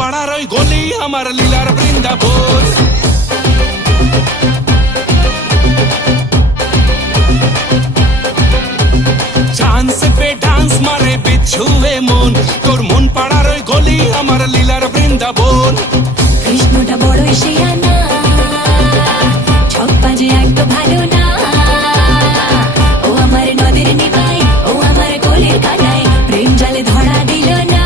পাড়ার ওই গলি আমার লীলার বৃন্দাবন। চান্স পে ডান্স মারে বিচ্ছুয়ে মন, তোর মন পাড়ার ওই গলি আমার লীলার বৃন্দাবন। কৃষ্ণটা বড়ই শিয়ানা, ছক বাজে একদম ভালো না। ও আমার নদীর নিমাই, ও আমার কোলের কানাই, প্রেম জালে ধরা দিল না।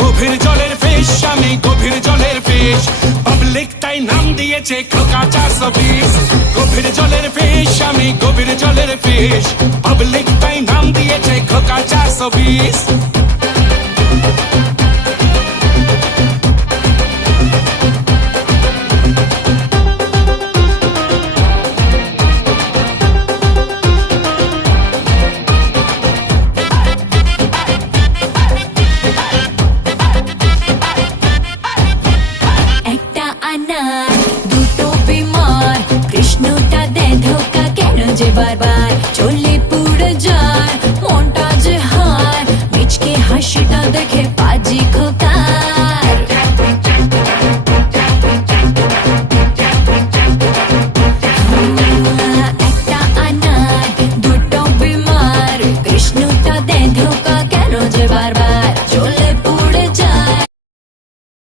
গভীর জলের ফিশ আমি গভীর জলের ফিশ, পাবলিক তাই নাম দিয়েছে খোকা 420। গভীর জলের ফিশ আমি গভীর জলের ফিশ, পাবলিক তাই নাম দিয়েছে খোকা 420। একটা আনার দুটো বিমার, কৃষ্ণটা দে ধোকা কেন যে বারবার।